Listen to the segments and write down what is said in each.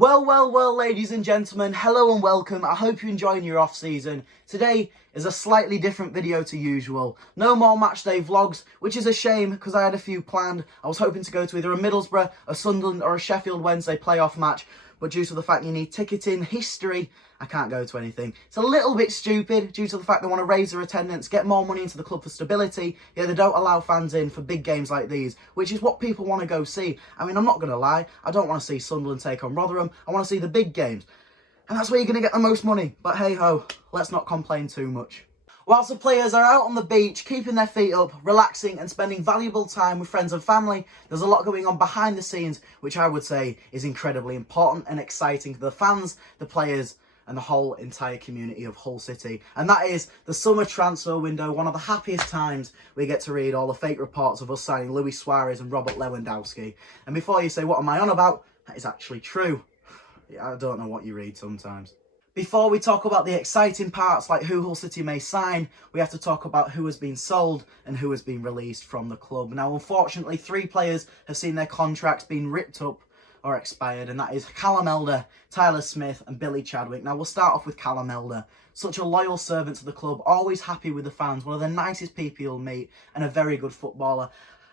Well, ladies and gentlemen, hello and welcome. I hope you're enjoying your off-season. Today is a slightly different video to usual. No more matchday vlogs, which is a shame because I had a few planned. I was hoping to go to either a Middlesbrough, a Sunderland or a Sheffield Wednesday playoff match, but due to the fact you need ticketing history, I can't go to anything. It's a little bit stupid due to the fact they want to raise their attendance, get more money into the club for stability, yet they don't allow fans in for big games like these, which is what people want to go see. I mean, I'm not going to lie, I don't want to see Sunderland take on Rotherham, I want to see the big games. And that's where you're going to get the most money. But hey ho, let's not complain too much. Whilst the players are out on the beach, keeping their feet up, relaxing and spending valuable time with friends and family, there's a lot going on behind the scenes, which I would say is incredibly important and exciting to the fans, the players, and the whole entire community of Hull City. And that is the summer transfer window, one of the happiest times we get to read all the fake reports of us signing Luis Suarez and Robert Lewandowski. And before you say, what am I on about? That is actually true. I don't know what you read sometimes. Before we talk about the exciting parts like who Hull City may sign, we have to talk about who has been sold and who has been released from the club. Now, unfortunately, 3 players have seen their contracts being ripped up or expired, and that is Callum Elder, Tyler Smith and Billy Chadwick. Now, we'll start off with Callum Elder. Such a loyal servant to the club, always happy with the fans, one of the nicest people you'll meet, and a very good footballer.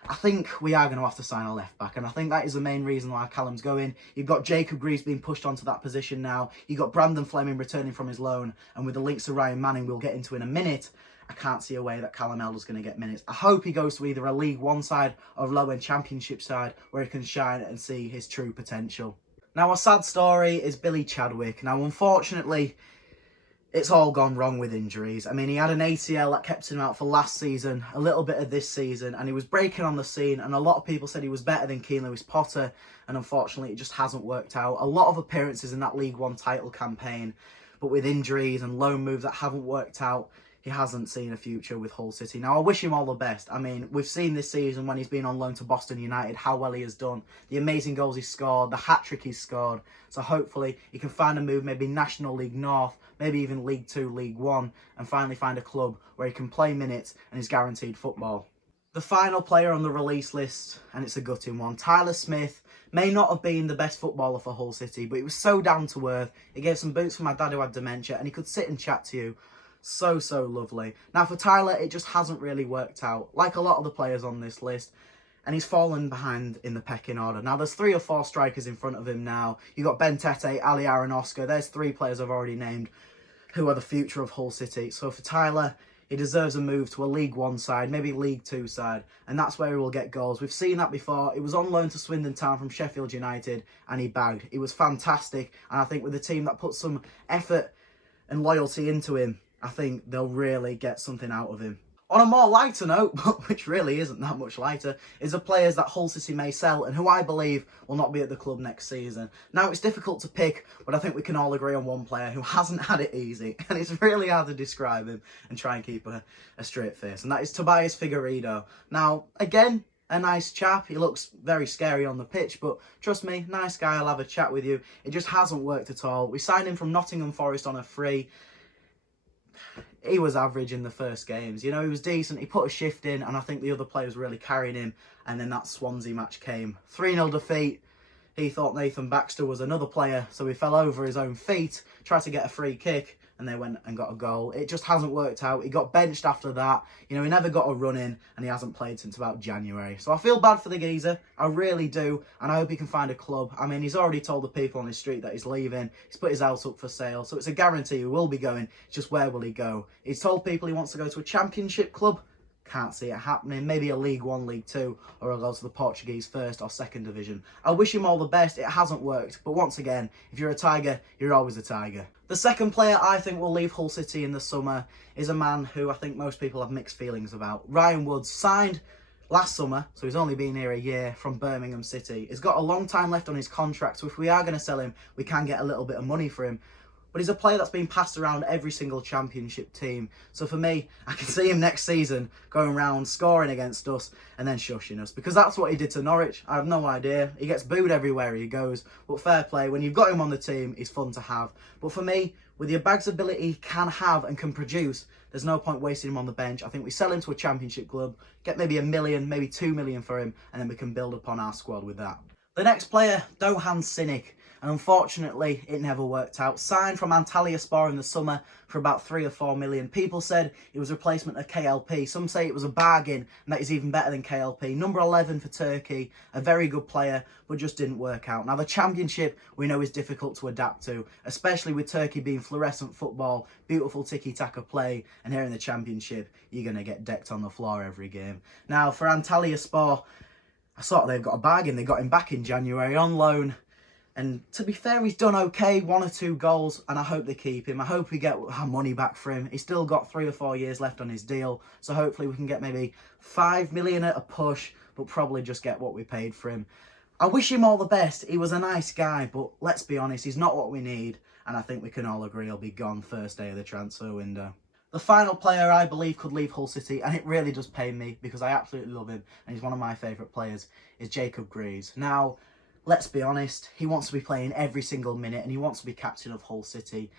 I think we are going to have to sign a left-back, and I think that is the main reason why Callum's going. You've got Jacob Grieves being pushed onto that position now. You've got Brandon Fleming returning from his loan, and with the links to Ryan Manning we'll get into in a minute, I can't see a way that Callum Elder's going to get minutes. I hope he goes to either a League One side or a low-end Championship side where he can shine and see his true potential. Now, a sad story is Billy Chadwick. Now, unfortunately, it's all gone wrong with injuries. I mean, he had an ACL that kept him out for last season, a little bit of this season, and he was breaking on the scene, and a lot of people said he was better than Keane Lewis Potter, and unfortunately, it just hasn't worked out. A lot of appearances in that League One title campaign, but with injuries and loan moves that haven't worked out, he hasn't seen a future with Hull City. Now, I wish him all the best. I mean, we've seen this season when he's been on loan to Boston United, how well he has done, the amazing goals he's scored, the hat-trick he's scored. So hopefully he can find a move, maybe National League North, maybe even League 2, League 1, and finally find a club where he can play minutes and is guaranteed football. The final player on the release list, and it's a gutting one, Tyler Smith, may not have been the best footballer for Hull City, but he was so down to earth. He gave some boots for my dad who had dementia, and he could sit and chat to you. So lovely. Now, for Tyler, it just hasn't really worked out, like a lot of the players on this list, and he's fallen behind in the pecking order. Now, there's 3 or 4 strikers in front of him now. You've got Ben Tete, Ali Aaron, Oscar. There's 3 players I've already named who are the future of Hull City. So for Tyler, he deserves a move to a League 1 side, maybe League 2 side, and that's where he will get goals. We've seen that before. He was on loan to Swindon Town from Sheffield United, and he bagged. He was fantastic, and I think with a team that puts some effort and loyalty into him, I think they'll really get something out of him. On a more lighter note, which really isn't that much lighter, is the players that Hull City may sell and who I believe will not be at the club next season. Now, it's difficult to pick, but I think we can all agree on one player who hasn't had it easy, and it's really hard to describe him and try and keep a straight face, and that is Tobias Figueiredo. Now, again, a nice chap. He looks very scary on the pitch, but trust me, nice guy, I'll have a chat with you. It just hasn't worked at all. We signed him from Nottingham Forest on a free. He was average in the first games. You know, he was decent. He put a shift in, and I think the other players really carried him. And then that Swansea match came. 3-0 defeat. He thought Nathan Baxter was another player, so he fell over his own feet, tried to get a free kick, and they went and got a goal. It just hasn't worked out. He got benched after that. You know, he never got a run in, and he hasn't played since about January. So I feel bad for the geezer. I really do, and I hope he can find a club. I mean, he's already told the people on his street that he's leaving. He's put his house up for sale, so it's a guarantee he will be going. It's just where will he go? He's told people he wants to go to a Championship club. Can't see it happening. Maybe a League 1, League 2, or I'll go to the Portuguese 1st or 2nd division. I wish him all the best. It hasn't worked. But once again, if you're a Tiger, you're always a Tiger. The second player I think will leave Hull City in the summer is a man who I think most people have mixed feelings about. Ryan Woods signed last summer, so he's only been here a year, from Birmingham City. He's got a long time left on his contract, so if we are going to sell him, we can get a little bit of money for him. But he's a player that's been passed around every single Championship team. So for me, I can see him next season going around, scoring against us, and then shushing us. Because that's what he did to Norwich. I have no idea. He gets booed everywhere he goes. But fair play, when you've got him on the team, he's fun to have. But for me, with the Bag's ability he can have and can produce, there's no point wasting him on the bench. I think we sell him to a Championship club, get maybe $1 million, maybe $2 million for him, and then we can build upon our squad with that. The next player, Dohan Sinnick. and unfortunately it never worked out. Signed from Antalyaspor in the summer for about 3 or 4 million. People said it was a replacement of KLP. Some say it was a bargain and that is even better than KLP. Number 11 for Turkey, a very good player, but just didn't work out. Now the Championship we know is difficult to adapt to, especially with Turkey being fluorescent football, beautiful tiki-taka play, and here in the Championship you're going to get decked on the floor every game. Now for Antalyaspor, I thought they've got a bargain. They got him back in January on loan. And to be fair, he's done okay, 1 or 2 goals, and I hope they keep him. I hope we get our money back for him. He's still got 3 or 4 years left on his deal, so hopefully we can get maybe 5 million at a push, but probably just get what we paid for him. I wish him all the best. He was a nice guy, but let's be honest, he's not what we need, and I think we can all agree he'll be gone first day of the transfer window. The final player I believe could leave Hull City, and it really does pain me because I absolutely love him, and he's one of my favourite players, is Jacob Grieves. Now, let's be honest, he wants to be playing every single minute and he wants to be captain of Hull City.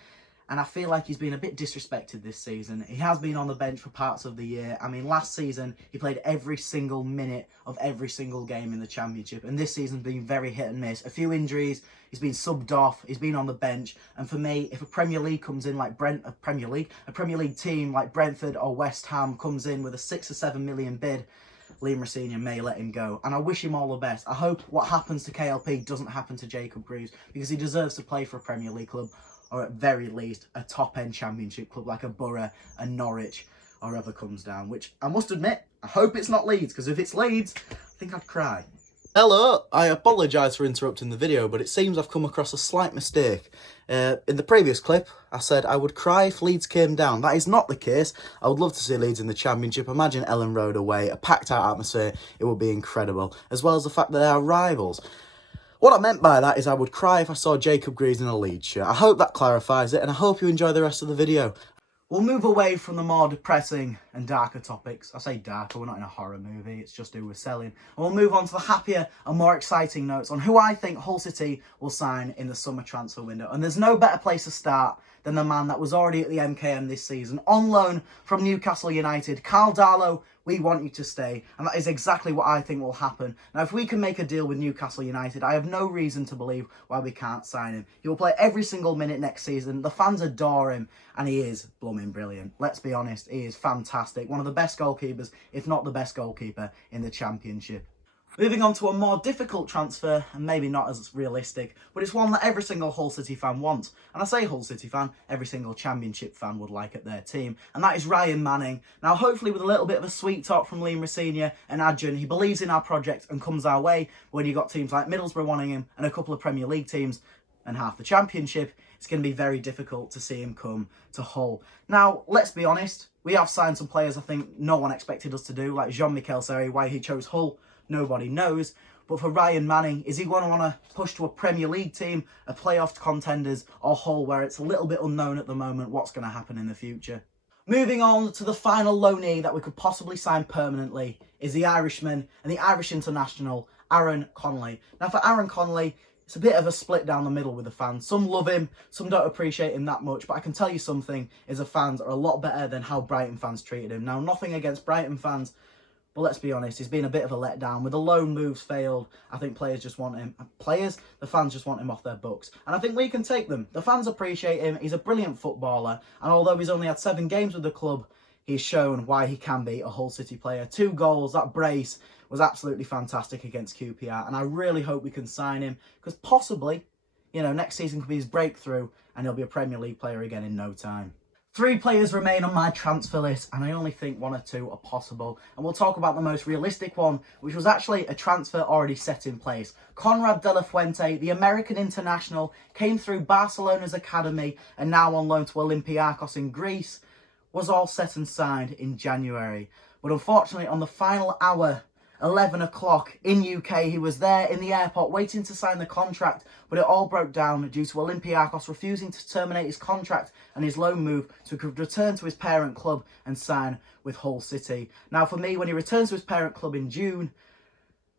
And I feel like he's been a bit disrespected this season. He has been on the bench for parts of the year. I mean, last season, he played every single minute of every single game in the Championship. And this season's been very hit and miss. A few injuries, he's been subbed off, he's been on the bench. And for me, if a Premier League comes in like a Premier League team like Brentford or West Ham comes in with a 6 or 7 million bid, Liam Senior may let him go, and I wish him all the best. I hope what happens to KLP doesn't happen to Jacob Grieves, because he deserves to play for a Premier League club, or at very least a top-end Championship club like a Borough, a Norwich, or whoever comes down, which I must admit, I hope it's not Leeds, because if it's Leeds, I think I'd cry. Hello, I apologise for interrupting the video, but it seems I've come across a slight mistake. In the previous clip, I said I would cry if Leeds came down. That is not the case. I would love to see Leeds in the Championship. Imagine Ellen Road away, a packed out atmosphere. It would be incredible, as well as the fact that they are rivals. What I meant by that is I would cry if I saw Jacob Grieves in a Leeds shirt. I hope that clarifies it, and I hope you enjoy the rest of the video. We'll move away from the more depressing and darker topics. I say darker, we're not in a horror movie, it's just who we're selling. And we'll move on to the happier and more exciting notes on who I think Hull City will sign in the summer transfer window. And there's no better place to start than the man that was already at the MKM this season, on loan from Newcastle United. Carl Darlow, we want you to stay, and that is exactly what I think will happen. Now, if we can make a deal with Newcastle United, I have no reason to believe why we can't sign him. He will play every single minute next season. The fans adore him, and he is blooming brilliant. Let's be honest, he is fantastic. One of the best goalkeepers, if not the best goalkeeper, in the Championship. Moving on to a more difficult transfer, and maybe not as realistic, but it's one that every single Hull City fan wants. And I say Hull City fan, every single Championship fan would like at their team. And that is Ryan Manning. Now, hopefully with a little bit of a sweet talk from Liam Senior and Adjan, he believes in our project and comes our way. When you've got teams like Middlesbrough wanting him and a couple of Premier League teams and half the Championship, it's going to be very difficult to see him come to Hull. Now, let's be honest, we have signed some players I think no one expected us to do, like Jean-Michel Seri. Why he chose Hull, nobody knows. But for Ryan Manning, is he going to want to push to a Premier League team, a playoff contenders, or Hull, where it's a little bit unknown at the moment what's going to happen in the future? Moving on to the final loanee that we could possibly sign permanently is the Irishman and the Irish international, Aaron Connolly. Now for Aaron Connolly, it's a bit of a split down the middle with the fans. Some love him, some don't appreciate him that much, but I can tell you something, is the fans are a lot better than how Brighton fans treated him. Now, nothing against Brighton fans, but let's be honest, he's been a bit of a letdown. With the loan moves failed, I think players just want him. The fans just want him off their books. And I think we can take them. The fans appreciate him. He's a brilliant footballer. And although he's only had 7 games with the club, he's shown why he can be a Hull City player. 2 goals, that brace was absolutely fantastic against QPR. And I really hope we can sign him, because possibly, you know, next season could be his breakthrough and he'll be a Premier League player again in no time. 3 players remain on my transfer list, and I only think 1 or 2 are possible. And we'll talk about the most realistic one, which was actually a transfer already set in place. Conrad de la Fuente, the American international, came through Barcelona's academy and now on loan to Olympiacos in Greece, was all set and signed in January. But unfortunately, on the final hour, 11 o'clock in UK, he was there in the airport waiting to sign the contract, but it all broke down due to Olympiacos refusing to terminate his contract and his loan move so he could return to his parent club and sign with Hull City. Now for me, when he returns to his parent club in June,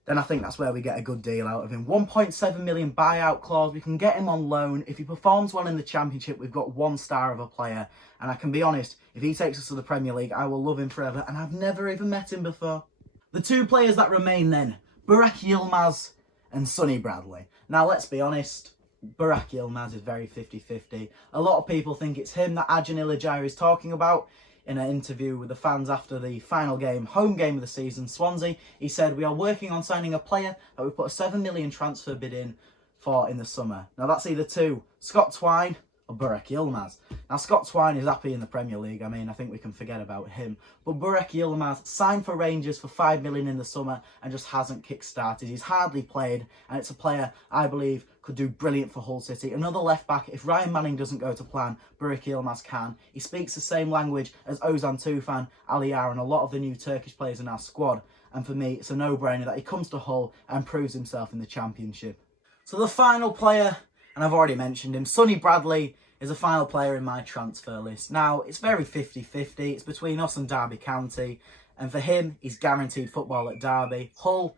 then I think that's where we get a good deal out of him. 1.7 million buyout clause, we can get him on loan. If he performs well in the Championship, we've got 1 star of a player. And I can be honest, if he takes us to the Premier League, I will love him forever, and I've never even met him before. The 2 players that remain then, Burak Yilmaz and Sonny Bradley. Now, let's be honest, Burak Yilmaz is very 50-50. A lot of people think it's him that Adjan Ilajari is talking about. In an interview with the fans after the final game, home game of the season, Swansea, he said, "We are working on signing a player that we put a 7 million transfer bid in for in the summer." Now that's either two, Scott Twine or Burak Yilmaz. Now Scott Twine is happy in the Premier League. I mean, I think we can forget about him. But Burak Yilmaz signed for Rangers for 5 million in the summer and just hasn't kick-started. He's hardly played, and it's a player I believe could do brilliant for Hull City. Another left back, if Ryan Manning doesn't go to plan, Burak Yilmaz can. He speaks the same language as Ozan Tufan, Aliyar, and a lot of the new Turkish players in our squad. And for me, it's a no-brainer that he comes to Hull and proves himself in the Championship. So the final player, and I've already mentioned him, Sonny Bradley, is the final player in my transfer list. Now, it's very 50-50. It's between us and Derby County. And for him, he's guaranteed football at Derby. Hull,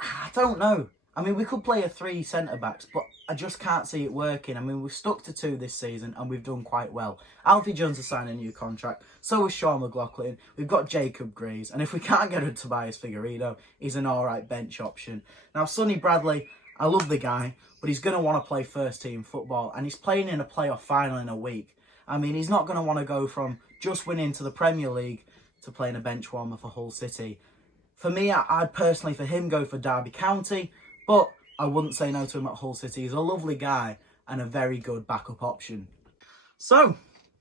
I don't know. I mean, we could play a 3 centre-backs, but I just can't see it working. I mean, we've stuck to 2 this season, and we've done quite well. Alfie Jones has signed a new contract. So has Sean McLaughlin. We've got Jacob Grieves. And if we can't get a Tobias Figueiredo, he's an all-right bench option. Now, Sonny Bradley, I love the guy, but he's going to want to play first-team football. And he's playing in a playoff final in a week. I mean, he's not going to want to go from just winning to the Premier League to playing a bench warmer for Hull City. For me, I'd personally, for him, go for Derby County. But I wouldn't say no to him at Hull City. He's a lovely guy and a very good backup option. So,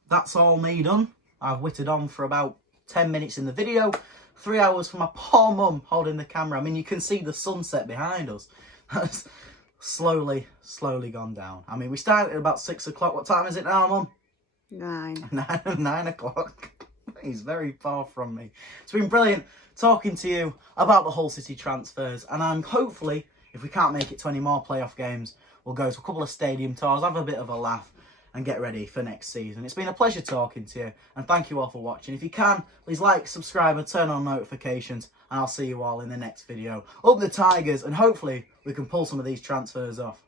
that's all me done. I've whittled on for about 10 minutes in the video. 3 hours for my poor mum holding the camera. I mean, you can see the sunset behind us. That's slowly gone down. I mean, we started at about 6 o'clock. What time is it now, Mum? 9. 9 o'clock. He's very far from me. It's been brilliant talking to you about the Hull City transfers. And I'm hopefully, if we can't make it to any more playoff games, we'll go to a couple of stadium tours, have a bit of a laugh, and get ready for next season. It's been a pleasure talking to you, and thank you all for watching. If you can, please like, subscribe, and turn on notifications, and I'll see you all in the next video. Up the Tigers, and hopefully we can pull some of these transfers off.